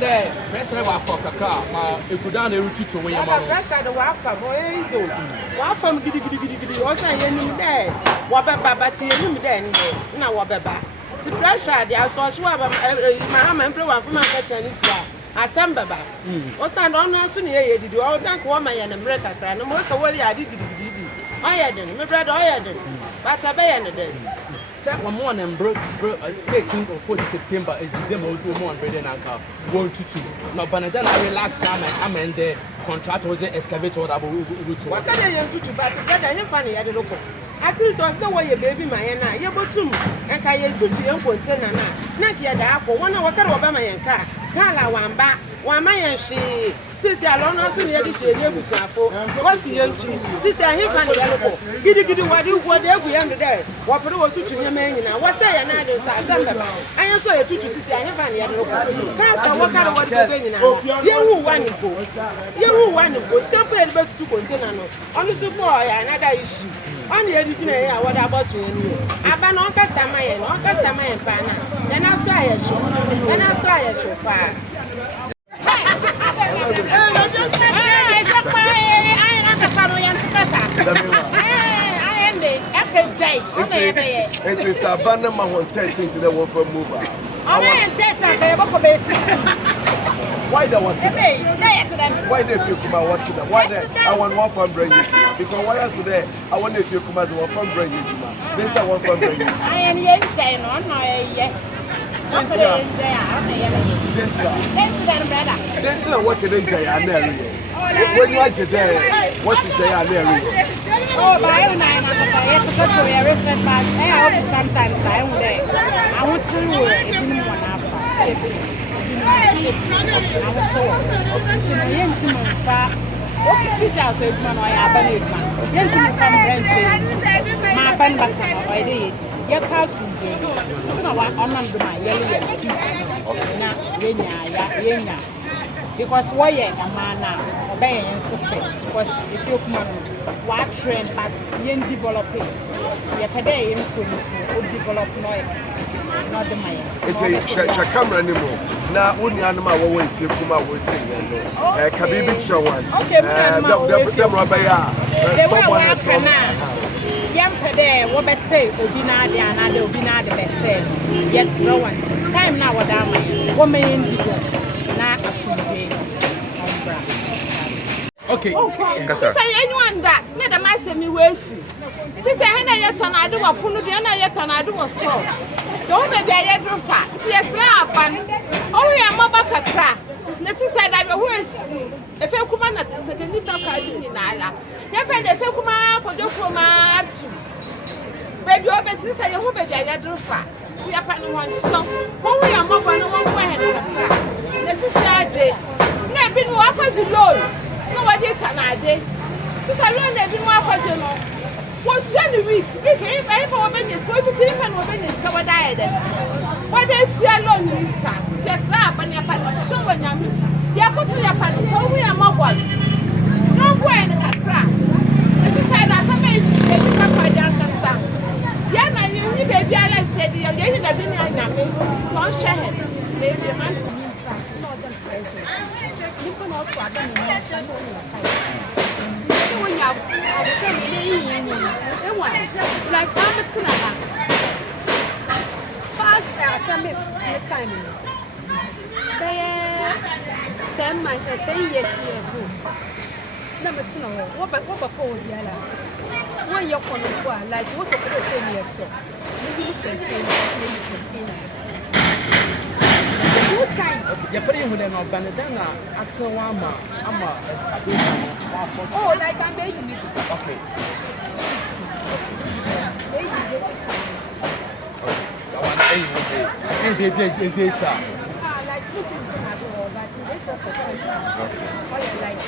there, pressure for Kaka, you could down every 2 to win your mother. Pressure the wife from one from giddy, also in there. Wababa, but you then, now Wababa. The pressure, the house, my mom and one from my tennis. Asamba. What's that on us in here? Did you all thank woman and America? No more so what I did. I didn't, my brother, I didn't. But I bay and then. That one morning broke 13th or 14th September, December, 2 more and Breden and car. 1 to 2. Now, but then I relax, I'm in the contractor was the excavator. What can I do to but I funny at the local? I could no way, baby, my and you're but 2 and I took to your container. Not yet, apple, 1 hour over my car. Carla, one back, 1 man and she. Since I don't know, what's the empty? Since I hear from the local, giddy, what you want every under there. What for was to your man now? What say another? I am so to see I have any other. Can't what kind of what you're doing now? You who want to go. You who want to go. Stop playing back to container. Only to boy, another issue. Only education, what about you? I've been on customer and banner. Then I saw a show. Then I saw a show. It is a banner man 13 to the one for move. Why the what's it? Why they feel come out what's it? Why I want one from bring you? Because why else today I want to feel come out one from bring you. Then I want from bring you. I am young China on my This is what can enjoy an area. When you are today, what's the Jay area? Oh, by the night, I have to go to a restaurant, but sometimes I am there. I want to work in 1 hour. I will show up. Okay, this is a good man. I have a new man. Yes, my band back I did. Your cousin, you know what? I'm not doing my yellow piece. Because why a man now obey and because if you come what trend but you developing your today develop not the man. It's a camera anymore. Now only animal will if you come out with saying can be big show one. Okay, them rubber they were young today, what best say, Obina, the another Obina, the best say. Yes, no one. Time now, what I'm woman indigo. Not a food. Okay. Say anyone that made a master me wasting. Since I had a ton, I do a punu, the other ton, I do a store. Don't be a yellow fat. Yes, slap and oh, yeah, Mabba Catra. Necessary, I will see. If you come on at the little card in Nala, your friend, if you come out, could you come out to baby, your best sister, you hope a yellow fat. See a pan one so. Oh, we are Mabba, no one way. Necessary. Never been walk with the load. Nobody can I day. Because I learned every more for you know. What's your week? We came by for business, go to keep and business cover died. Why don't you alone this time? Just rap and your pan show when you miss. You are to your pan, so we are more one. No way in the crack. This is like a maze, a little for the answer. Yana, you baby, I said, you're getting a dinner and yummy. Don't share it. Maybe a man. When you like fast time. 10 months, 10 years ago. Number 2, what about when you're on like what's a good thing here? You're putting with an bandana, Axel Wama, I'm a excavator. Oh, like I'm making it. Okay. And baby, is this, sir? Like looking for but this was for like